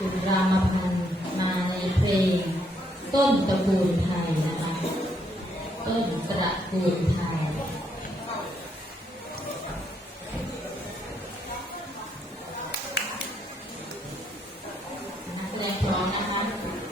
คุณรามพันธ์มาในเพลง ต้นตระกูลไทยนะคะต้นตระกูลไทยนักแสดงพร้อมนะคะ